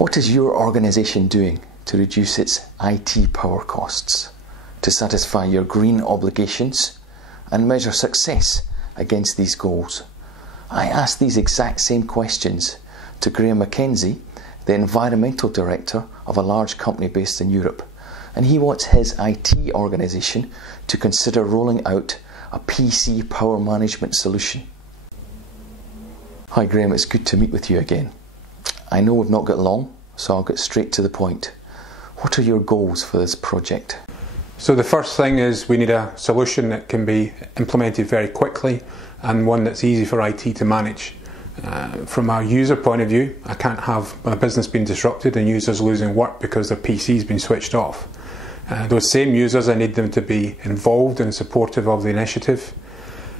What is your organisation doing to reduce its IT power costs, to satisfy your green obligations and measure success against these goals? I asked these exact same questions to Graham Mackenzie, the Environmental Director of a large company based in Europe, and he wants his IT organisation to consider rolling out a PC power management solution. Hi Graham, it's good to meet with you again. I know we've not got long, so I'll get straight to the point. What are your goals for this project? So the first thing is we need a solution that can be implemented very quickly and one that's easy for IT to manage. From a user point of view, I can't have my business being disrupted and users losing work because their PC's been switched off. Those same users, I need them to be involved and supportive of the initiative.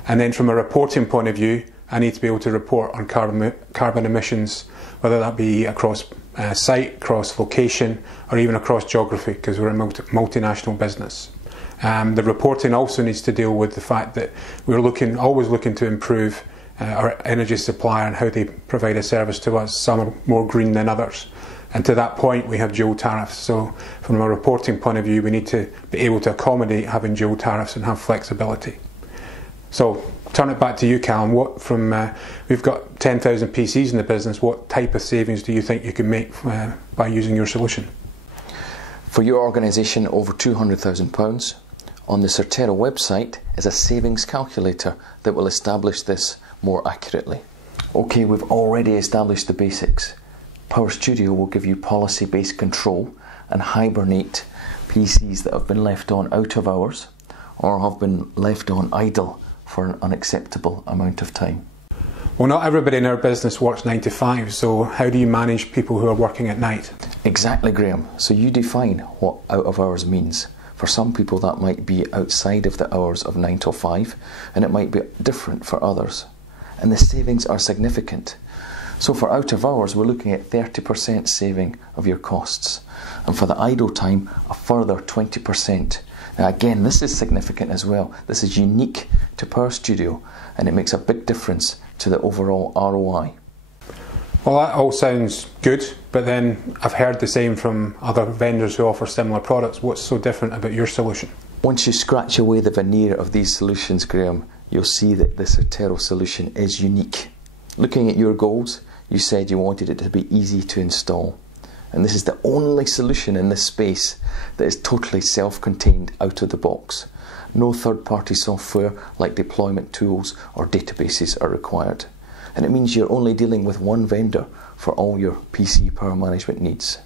And then from a reporting point of view, I need to be able to report on carbon emissions, whether that be across site, across location, or even across geography, because we're a multinational business. The reporting also needs to deal with the fact that we're always looking to improve our energy supplier and how they provide a service to us. Some are more green than others. And to that point, we have dual tariffs. So from a reporting point of view, we need to be able to accommodate having dual tariffs and have flexibility. So turn it back to you, Callum. We've got 10,000 PCs in the business. What type of savings do you think you can make by using your solution? For your organisation, over £200,000. On the Certero website is a savings calculator that will establish this more accurately. Okay, we've already established the basics. PowerStudio will give you policy-based control and hibernate PCs that have been left on out of hours or have been left on idle for an unacceptable amount of time. Well, not everybody in our business works 9 to 5, so how do you manage people who are working at night? Exactly, Graham. So you define what out of hours means. For some people that might be outside of the hours of 9 till 5, and it might be different for others. And the savings are significant. So for out of hours, we're looking at 30% saving of your costs. And for the idle time, a further 20%. Now again, this is significant as well. This is unique to PowerStudio, and it makes a big difference to the overall ROI. Well, that all sounds good, but then I've heard the same from other vendors who offer similar products. What's so different about your solution? Once you scratch away the veneer of these solutions, Graham, you'll see that the Certero solution is unique. Looking at your goals, you said you wanted it to be easy to install. And this is the only solution in this space that is totally self-contained out of the box. No third-party software like deployment tools or databases are required. And it means you're only dealing with one vendor for all your PC power management needs.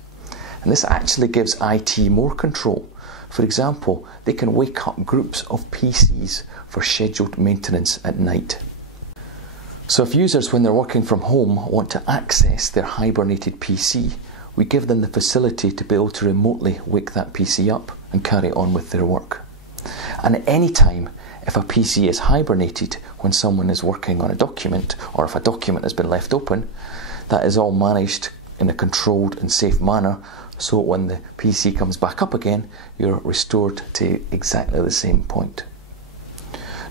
And this actually gives IT more control. For example, they can wake up groups of PCs for scheduled maintenance at night. So if users, when they're working from home, want to access their hibernated PC, we give them the facility to be able to remotely wake that PC up and carry on with their work. And at any time, if a PC is hibernated when someone is working on a document, or if a document has been left open, that is all managed in a controlled and safe manner, so when the PC comes back up again, you're restored to exactly the same point.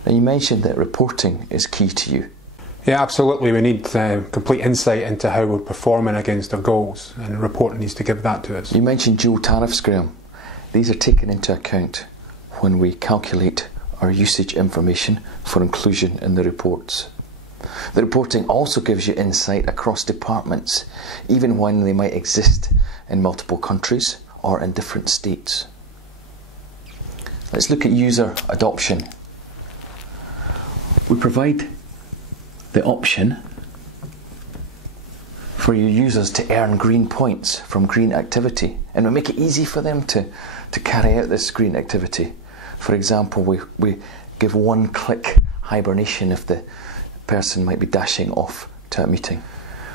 Now you mentioned that reporting is key to you. Yeah, absolutely. We need complete insight into how we're performing against our goals, and reporting needs to give that to us. You mentioned dual tariffs, Graham. These are taken into account when we calculate our usage information for inclusion in the reports. The reporting also gives you insight across departments, even when they might exist in multiple countries or in different states. Let's look at user adoption. We provide the option for your users to earn green points from green activity, and we make it easy for them to carry out this green activity. For example, we give one-click hibernation if the person might be dashing off to a meeting.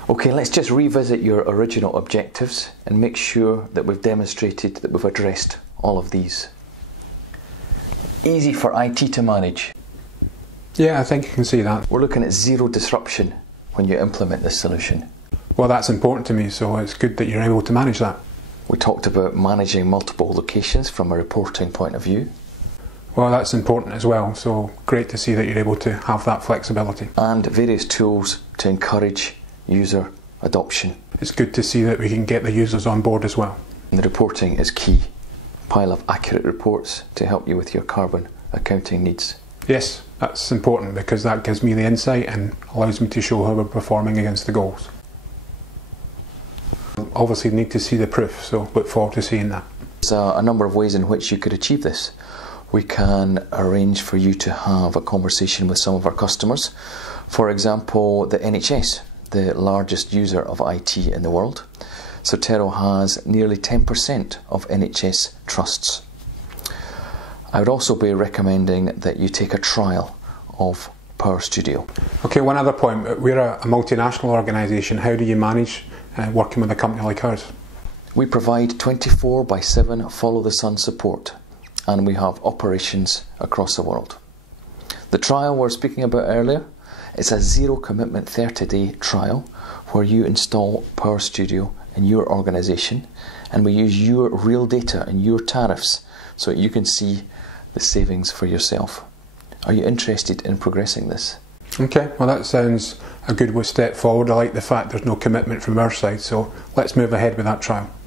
Okay, let's just revisit your original objectives and make sure that we've demonstrated that we've addressed all of these. Easy for IT to manage. Yeah, I think you can see that. We're looking at zero disruption when you implement this solution. Well, that's important to me, so it's good that you're able to manage that. We talked about managing multiple locations from a reporting point of view. Well, that's important as well, so great to see that you're able to have that flexibility. And various tools to encourage user adoption. It's good to see that we can get the users on board as well. And the reporting is key. Pile of accurate reports to help you with your carbon accounting needs. Yes, that's important because that gives me the insight and allows me to show how we're performing against the goals. Obviously need to see the proof, so look forward to seeing that. There's a number of ways in which you could achieve this. We can arrange for you to have a conversation with some of our customers. For example, the NHS, the largest user of IT in the world. Certero has nearly 10% of NHS trusts. I would also be recommending that you take a trial of PowerStudio. Okay, one other point. We're a multinational organisation. How do you manage working with a company like ours? We provide 24/7 follow the sun support, and we have operations across the world. The trial we were speaking about earlier is a zero commitment 30-day trial where you install PowerStudio in your organisation, and we use your real data and your tariffs so you can see the savings for yourself. Are you interested in progressing this? Okay, well that sounds a good step forward. I like the fact there's no commitment from our side, so let's move ahead with that trial.